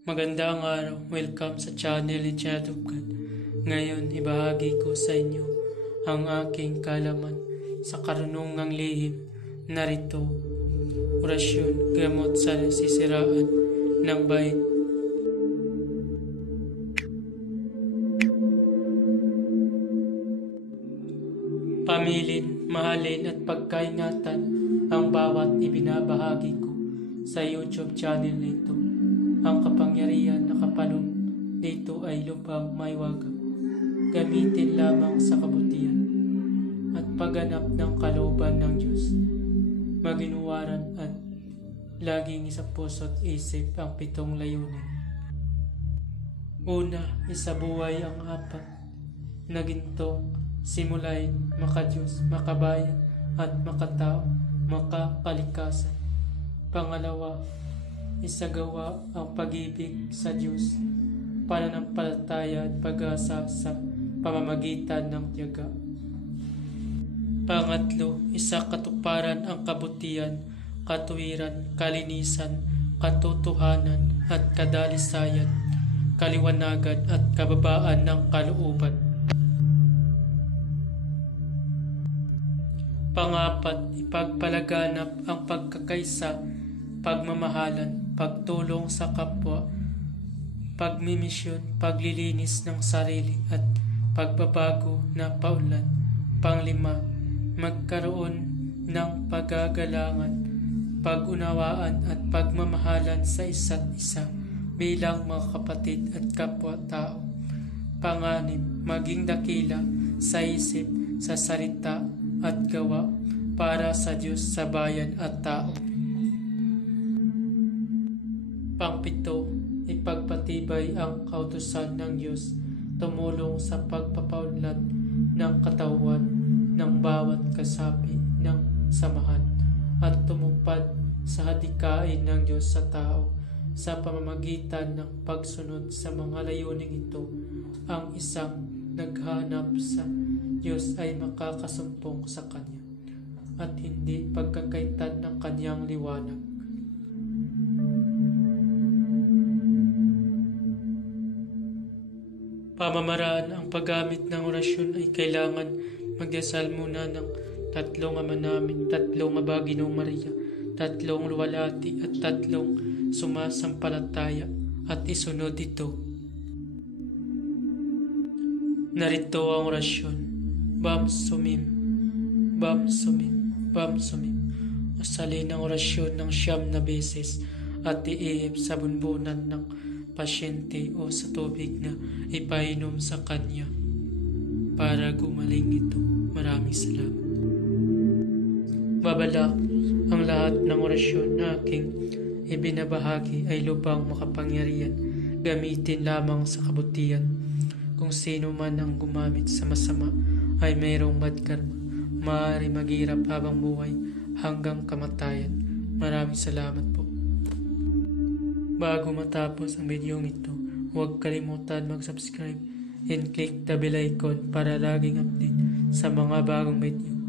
Magandang araw, welcome sa channel ni Child of God. Ngayon, ibahagi ko sa inyo ang aking kalaman sa karunungang lihim. Narito, orasyon gamot sa nasisiraan ng bait. Pamilin, mahalin at pagkaingatan ang bawat ibinabahagi ko sa YouTube channel nito. Ang kapangyarihan na kapaloob dito ay lubhang maiwagang. Gamitin lamang sa kabutihan at pagganap ng kalooban ng Diyos. Maginuwaran at laging sa puso't isip ang 7 layunin. Una, isabuhay ang 4 na gintong simulain makadiyos, makabayan at makatao, makakalikasan. Pangalawa, isagawa ang pag-ibig sa Diyos, pananampalataya at pag-asa sa pamamagitan ng tiyaga. Pangatlo, isakatuparan ang kabutihan, katuwiran, kalinisan, katotohanan at kadalisayan, kaliwanagan at kababaan ng kalooban. Pangapat, ipagpalaganap ang pagkakaisa, pagmamahalan, pagtulong sa kapwa, pagmimisyon, paglilinis ng sarili at pagbabago na paunlad. Panglima, magkaroon ng pagagalangan, pag-unawaan at pagmamahalan sa isa't isa bilang mga kapatid at kapwa-tao. Panganim, maging dakila sa isip, sa salita at gawa para sa Diyos, sa bayan at tao. Pangpito, ipagpatibay ang kautusan ng Diyos, tumulong sa pagpapaunlad ng katawan ng bawat kasapi ng samahan at tumupad sa hadikain ng Diyos sa tao sa pamamagitan ng pagsunod sa mga layuning ito. Ang isang naghanap sa Diyos ay makakasumpong sa Kanya at hindi pagkakaitan ng Kanyang liwanag. Pamamaraan ang paggamit ng orasyon ay kailangan magdasal muna ng 3 Ama Namin, 3 Aba Ginoong Maria, 3 luwalhati at 3 sumasampalataya at isunod ito. Narito ang orasyon. Bam sumim, bam sumim, bam sumim. Usalin ang orasyon ng 9 beses at iihip sa bunbunan ng pasyente o sa tubig na ipainom sa kanya para gumaling ito. Maraming salamat. Babalak ang lahat ng orasyon na aking ibinabahagi ay lubhang makapangyarihan. Gamitin lamang sa kabutihan. Kung sino man ang gumamit sa masama ay mayroong bad karma. Maaari maghirap habang buhay hanggang kamatayan. Maraming salamat po. Bago matapos ang video ito, huwag kalimutan mag-subscribe and click the bell icon para laging update sa mga bagong video.